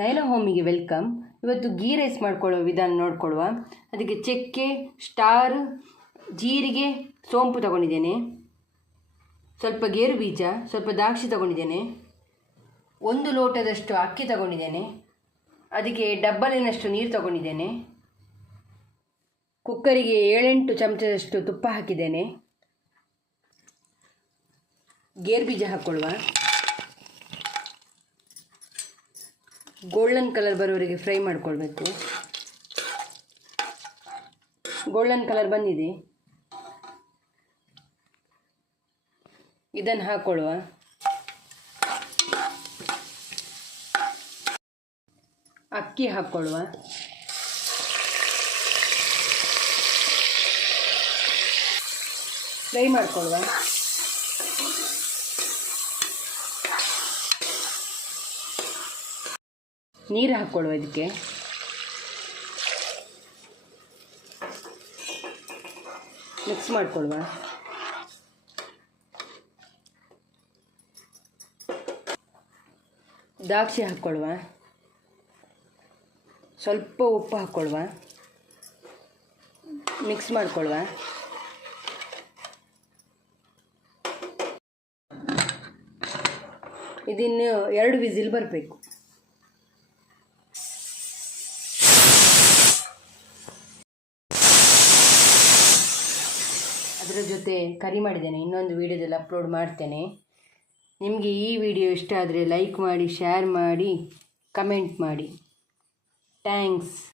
Naila ಹೋಮಿಗೆ welcome. ಇವತ್ತು ghee rice ಮಾಡ್ಕೊಳ್ಳೋ ವಿಧಾನ ನೋಡ್ಕೊಳ್ಳುವ. ಅದಕ್ಕೆ ಚಕ್ಕೆ, ಸ್ಟಾರ್, ಜೀರಿಗೆ, ಸೋಂಪು ತಗೊಂಡಿದ್ದೇನೆ. ಸ್ವಲ್ಪ ಗೇರು ಬೀಜ, ಸ್ವಲ್ಪ ದ್ರಾಕ್ಷಿ ತಗೊಂಡಿದ್ದೇನೆ. 1 ಲೋಟದಷ್ಟು ಅಕ್ಕಿ ತಗೊಂಡಿದ್ದೇನೆ. ಅದಕ್ಕೆ ಡಬ್ಬಲಿನಷ್ಟು ನೀರು ತಗೊಂಡಿದ್ದೇನೆ. ಕುಕ್ಕರಿಗೆ 7-8 ಚಮಚದಷ್ಟು ತುಪ್ಪ ಹಾಕಿದ್ದೇನೆ. ಗೇರು ಬೀಜ ಹಾಕ್ಕೊಳ್ಳುವ. ಗೋಲ್ಡನ್ ಕಲರ್ ಬರೋವರೆಗೆ ಫ್ರೈ ಮಾಡಿಕೊಳ್ಬೇಕು. ಗೋಲ್ಡನ್ ಕಲರ್ ಬಂದಿದೆ, ಇದನ್ನು ಹಾಕ್ಕೊಳ್ಳುವ. ಅಕ್ಕಿ ಹಾಕ್ಕೊಳ್ಳುವ. ಫ್ರೈ ಮಾಡಿಕೊಳ್ಳುವ. ನೀರು ಹಾಕ್ಕೊಳ್ಳುವ. ಇದಕ್ಕೆ ಮಿಕ್ಸ್ ಮಾಡಿಕೊಳ್ಳುವ. ದ್ರಾಕ್ಷಿ ಹಾಕ್ಕೊಳ್ಳುವ. ಸ್ವಲ್ಪ ಉಪ್ಪು ಹಾಕ್ಕೊಳ್ಳುವ. ಮಿಕ್ಸ್ ಮಾಡಿಕೊಳ್ಳುವ. ಇದನ್ನು 2 ವಿಸಿಲ್ ಬರಬೇಕು. ಅದರ ಜೊತೆ ಕರಿ ಮಾಡಿದ್ದೇನೆ. ಇನ್ನೊಂದು ವೀಡಿಯೋದಲ್ಲಿ ಅಪ್ಲೋಡ್ ಮಾಡ್ತೇನೆ. ನಿಮಗೆ ಈ ವಿಡಿಯೋ ಇಷ್ಟ ಆದರೆ ಲೈಕ್ ಮಾಡಿ, ಶೇರ್ ಮಾಡಿ, ಕಮೆಂಟ್ ಮಾಡಿ. ಥ್ಯಾಂಕ್ಸ್.